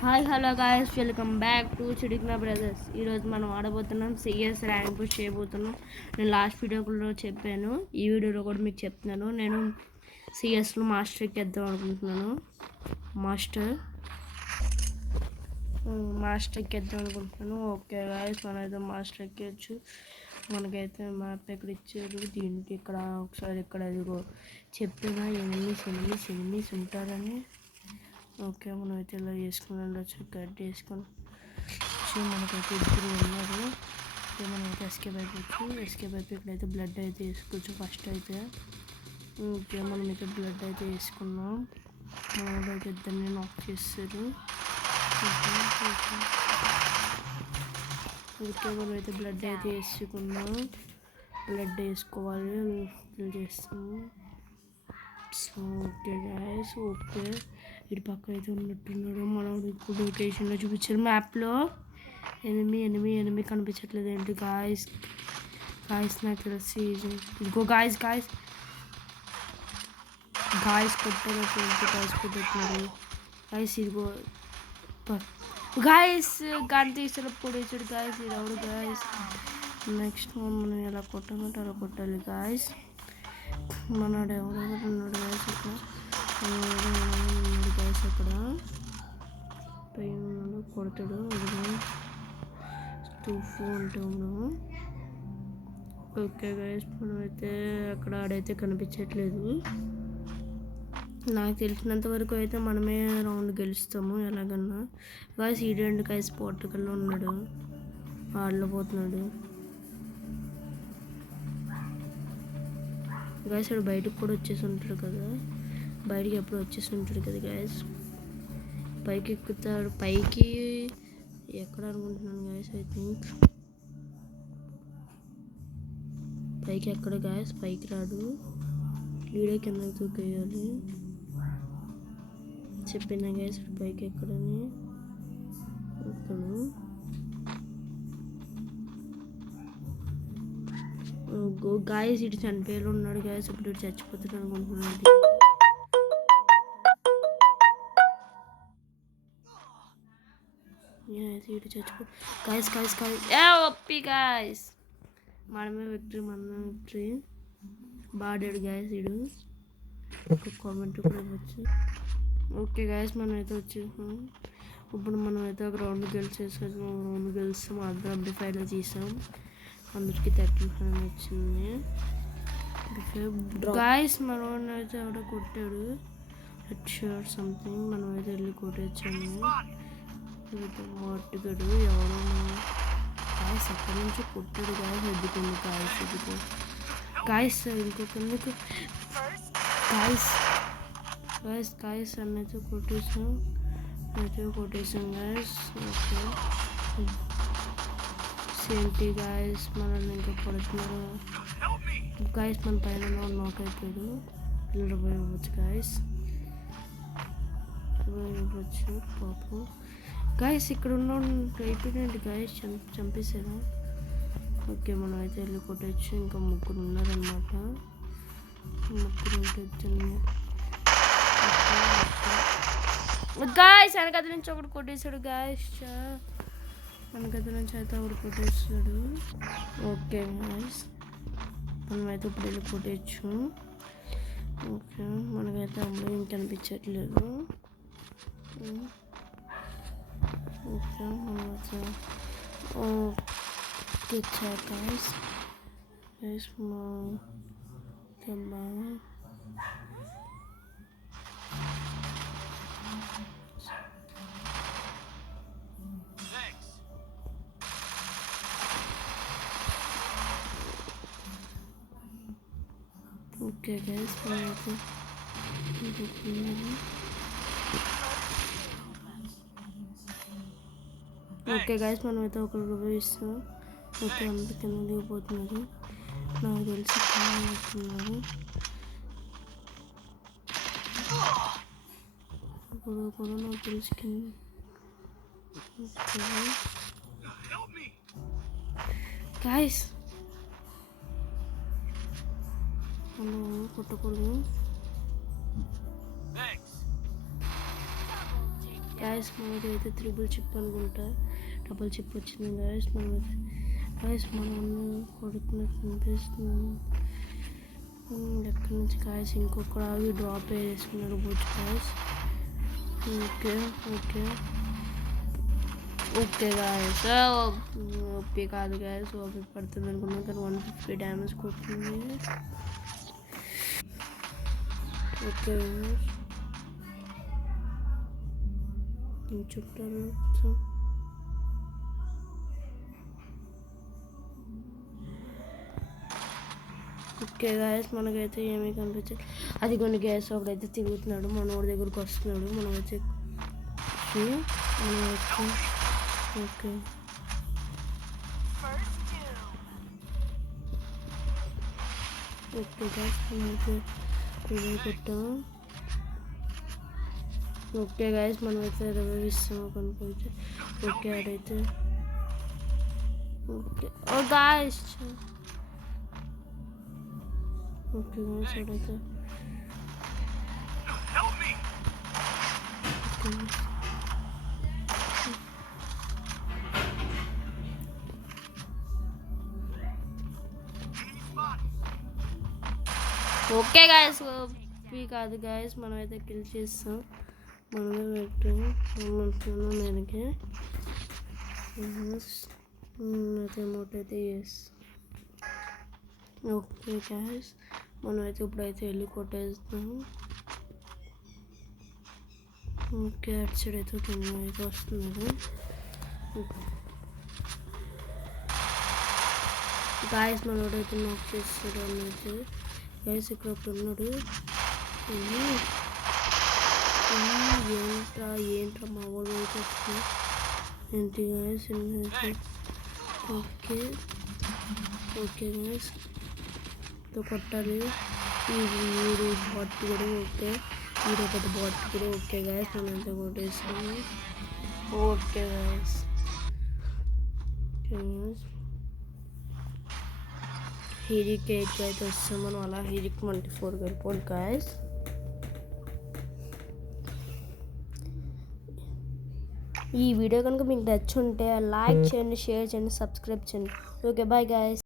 Hi hello guys, welcome back to చిడిక్నా brothers. ఈరోజు మనం ఆడబోతున్నాం, సిఎస్ ర్యాంక్ పుష్ చేయబోతున్నాం. నేను లాస్ట్ వీడియోలో చెప్పాను, ఈ వీడియోలో కూడా మీకు చెప్తున్నాను. నేను సిఎస్లో మాస్టర్ ఎక్కేద్దాం అనుకుంటున్నాను. మాస్టర్ ఎక్కేద్దాం అనుకుంటున్నాను. ఓకే గాయస్, మనమైతే మాస్టర్ ఎక్కేయచ్చు. మనకైతే మ్యాప్ ఎక్కడ ఇచ్చారు, దీనికి ఇక్కడ ఒకసారి ఇక్కడ ఇదిగో చెప్పిన ఎనిమిస్ ఉంటారని. ఓకే, మనం అయితే ఇలా చేసుకుని ఉండొచ్చు. కట్ చేసుకొని మనకైతే ఇద్దరు ఉన్నారు. మనమైతే ఎస్కేప్ అయిపోవచ్చు. ఎస్కేప్ అయిపోయి ఇక్కడైతే బ్లడ్ అయితే వేసుకోవచ్చు ఫస్ట్ అయితే. ఓకే, మనమైతే బ్లడ్ అయితే వేసుకున్నాం. మనమైతే ఇద్దరిని నాక్ చేస్తారు. ఓకే, మనమైతే బ్లడ్ అయితే వేసుకున్నాం. బ్లడ్ వేసుకోవాలి, ఫిల్ చేస్తాము. సో ఓకే గాయస్, ఓకే ఇటు పక్క అయితే ఉన్నట్టున్నాడు. మనం ఇప్పుడు లొకేషన్లో చూపించారు మ్యాప్లో. ఎనిమి కనిపించట్లేదు ఏంటి గాయస్? నాకు తెలిసి ఇదిగో గాయస్ కొట్టారు. కొట్టుతున్నారు గాయస్. ఇదిగో గాయస్ గన్ తీసిన పొడిచాడు గాయస్. ఇది ఎవడు గాయస్? నెక్స్ట్ మనం ఎలా కొట్టాలంటే అలా కొట్టాలి గాయస్. మనడు ఎవరెవరు ఉన్నాడు గాయస్ అక్కడ? ఉన్నాడు గాయస్ అక్కడ పైన ఉన్నాడు, కొడతాడు. తూఫు అంటాము. ఓకే గాయస్, మనమైతే అక్కడ ఆడైతే కనిపించట్లేదు. నాకు తెలిసినంత వరకు అయితే మనమే రౌండ్ గెలుస్తాము ఎలాగన్నా. గాయస్ ఈడెండ్ గాయస్ పోర్టుగల్లో ఉన్నాడు, ఆడలేకపోతున్నాడు గాయస్. వాడు బయటకు కూడా వచ్చేసి ఉంటాడు కదా, బయటికి ఎప్పుడు వచ్చేసి ఉంటాడు కదా గాయస్. పైకి ఎక్కుతాడు, పైకి ఎక్కడ అనుకుంటున్నాను గాయస్. ఐ థింక్ పైకి ఎక్కడ గాయస్, పైకి రాడు. వీడియో కింద దూకేయాలి చెప్పిన గాయస్. పైకి ఎక్కడని ఇక్కడ గాయస్ ఇటు చనిపోయేలో ఉన్నాడు గాయస్. ఇప్పుడు ఇటు చచ్చిపోతాడు అనుకుంటున్నాడు. ఇటు చచ్చిపో గాయస్. ఒప్పి గాయస్, మనమే విక్టరీ బాడాడు గాయస్. ఇడు ఒక కామెంట్ కూడా వచ్చి. ఓకే గాయస్, మనం అయితే వచ్చేసాం. ఇప్పుడు మనం అయితే ఒక రౌండ్ గెలిచేసాం. రౌండ్ గెలిస్తాం. అందరం అప్డేఫైలో చేసాం. అందరికి 35 వచ్చింది గాయస్. మనం అయితే ఎవడో కొట్టాడు, హెడ్ షాట్ సంథింగ్. మనం అయితే వెళ్ళి కొట్టేచ్చాము. వాటిగడు ఎవరో గాయస్ అక్కడి నుంచి కొట్టాడు గాయస్. ఎద్దుకుంది గాయస్ ఇంకొక గాయస్ అన్నైతే కొట్టేసాం గాయస్. ఓకే ఏంటి గాయస్, మనల్ని ఇంకా కొడుతున్నారు గాయస్. మన పైన నాక్ అయిపోయాడు. పోయి ఇవ్వచ్చు గాయస్, ఇవ్వచ్చు పాపం గాయస్. ఇక్కడ ఉన్న అయిపోయినట్టు గాయస్, చంపేసారా? ఓకే, మనం అయితే వెళ్ళి కొట్టచ్చు. ఇంకా ముగ్గురు ఉన్నారనమాట. ముగ్గురు గాయస్. వెనకద నుంచి ఒకటి కొట్టేశాడు గాయస్. వెనకద నుంచి అయితే ఒకటి కొట్టేస్తాడు. ఓకే గాయస్, మనమైతే ఇప్పుడు వెళ్ళి కొట్టచ్చు. ఓకే, మనకైతే అమ్మాయి ఇంక కనిపించట్లేదు. ఓకే, మనమైతే ఓకే గాయస్. బాగా ఓకే గైస్, మనమైతే ఓకే గైస్, మనమైతే ఒక రూపాయి ఇస్తాం. ఓకే, అందరు కింద దిగిపోతున్నారు. నాకు తెలిసి వస్తున్నారు. కూడా నాకు తెలిసి గాయస్ కొట్టకూడదు. గాయస్ మనకైతే త్రిబుల్ చిప్ అనుకుంటా, డబుల్ చిప్ వచ్చింది గాయస్. మనమైతే గాయస్ మనం కొడుకున్నట్టు అనిపిస్తుంది. ఎక్కడి నుంచి గాయస్ ఇంకొక ఆగి డ్రాప్ వేసుకున్నాడు బొచ్చు guys. Okay okay okay guys, OP కాదు గాయస్, ఓపీ పడుతుంది అనుకున్నాం కానీ 150 డ్యామేజ్ కొడుతుంది. ఓకే చుట్టాలు ఓకే గాయస్ మనకైతే ఏమీ కనిపించదు. అది కొన్ని గ్యాస్ ఒకడైతే తిరుగుతున్నాడు, మనోడి దగ్గరకు వస్తున్నాడు. మనమైతే ఓకే ఓకే గాయస్ మనమైతే పెట్టాం. ఓకే గాయస్ మనమైతే రివైవ్ ఇస్తాం కనుకోవచ్చు. ఓకే అడైతే ఓకే ఓ గాయస్ ఓకే గాయస్ అడైతే ఓకే గాయస్, కాదు గాయస్ మనమైతే కిల్ చేస్తాం. మనమే పెట్టాము నేనకి అయితే అమౌంట్ అయితే ఎస్. ఓకే గాయస్ మనమైతే ఇప్పుడైతే వెళ్ళి కొట్టేస్తాము. ఓకే అటు సైడ్ అయితే అయితే వస్తున్నారు గాయస్. మనోడైతే నాక్ చేస్తాడు అన్నైతే గాయస్ ఇక్కడ ఒకటి ఉన్నాడు. ఏంట్రా మా వాళ్ళు అయితే వస్తుంది ఏంటి గాయస్. ఓకే ఓకే గాయస్ కొట్టాలి. ఈ బాట్ కూడా ఓకే, ఈడో పెద్ద బాట్ కూడా ఓకే గాయస్ మనంతా కొట్టేస్తాము. ఓకే గాయస్ హీరిక్ 8 అయితే వస్తాం మనం, అలా హీరిక్ 24 వెళ్ళిపోదు గాయస్. ఈ వీడియో కనుక మీకు నచ్చుంటే లైక్ చేయండి, షేర్ చేయండి, సబ్స్క్రైబ్ చేయండి. Okay bye guys.